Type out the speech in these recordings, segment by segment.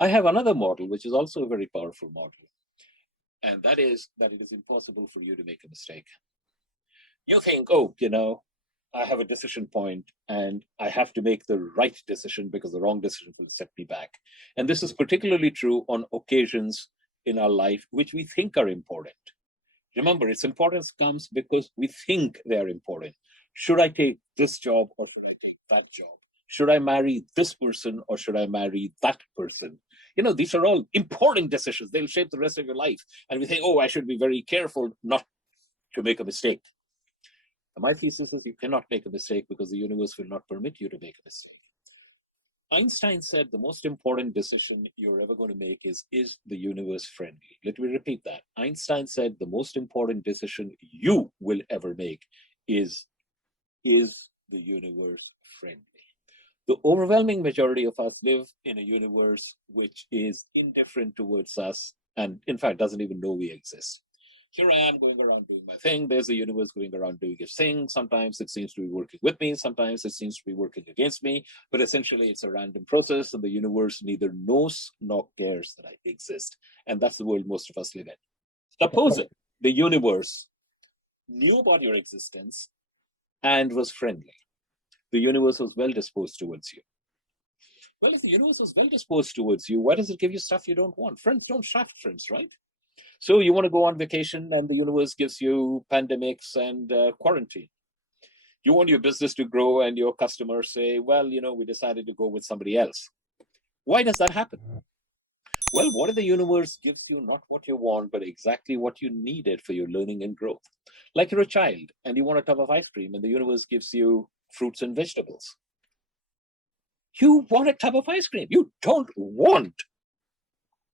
I have another model, which is also a very powerful model, and that is that it is impossible for you to make a mistake. You think, oh, I have a decision point and I have to make the right decision because the wrong decision will set me back. And this is particularly true on occasions in our life which we think are important. Remember, its importance comes because we think they are important. Should I take this job or should I take that job? Should I marry this person or should I marry that person? These are all important decisions. They'll shape the rest of your life. And we think, oh, I should be very careful not to make a mistake. My thesis is you cannot make a mistake because the universe will not permit you to make a mistake. Einstein said the most important decision you're ever going to make is the universe friendly? Let me repeat that. Einstein said the most important decision you will ever make is the universe friendly? The overwhelming majority of us live in a universe which is indifferent towards us and, in fact, doesn't even know we exist. Here I am going around doing my thing. There's the universe going around doing its thing. Sometimes it seems to be working with me. Sometimes it seems to be working against me. But essentially, it's a random process, and the universe neither knows nor cares that I exist. And that's the world most of us live in. Suppose the universe knew about your existence and was friendly. The universe was well disposed towards you. Well, if the universe was well disposed towards you, why does it give you stuff you don't want? Friends don't shaft friends, right? So you want to go on vacation and the universe gives you pandemics and quarantine. You want your business to grow and your customers say, well, we decided to go with somebody else. Why does that happen? Well, what if the universe gives you not what you want, but exactly what you needed for your learning and growth? Like you're a child and you want a tub of ice cream and the universe gives you fruits and vegetables. You want a tub of ice cream. You don't want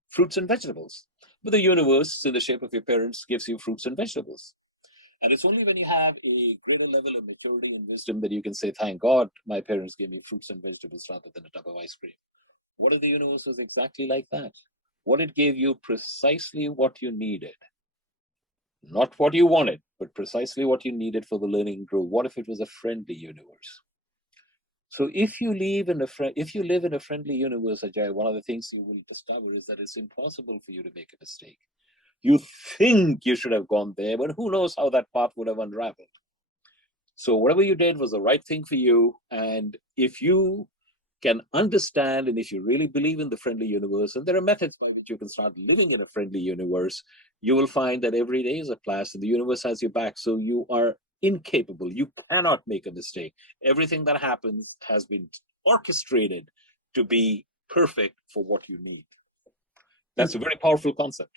fruits and vegetables. But the universe, in the shape of your parents, gives you fruits and vegetables. And it's only when you have a greater level of maturity and wisdom that you can say, thank God my parents gave me fruits and vegetables rather than a tub of ice cream. What if the universe was exactly like that? What it gave you precisely what you needed. Not what you wanted, but precisely what you needed for the learning and growth. What if it was a friendly universe? So if you live in a friendly universe, Ajay, one of the things you will discover is that it's impossible for you to make a mistake. You think you should have gone there, but who knows how that path would have unraveled. So whatever you did was the right thing for you. And if you can understand and if you really believe in the friendly universe, and there are methods by which you can start living in a friendly universe, you will find that every day is a class and the universe has your back. So you are incapable. You cannot make a mistake. Everything that happens has been orchestrated to be perfect for what you need. That's a very powerful concept.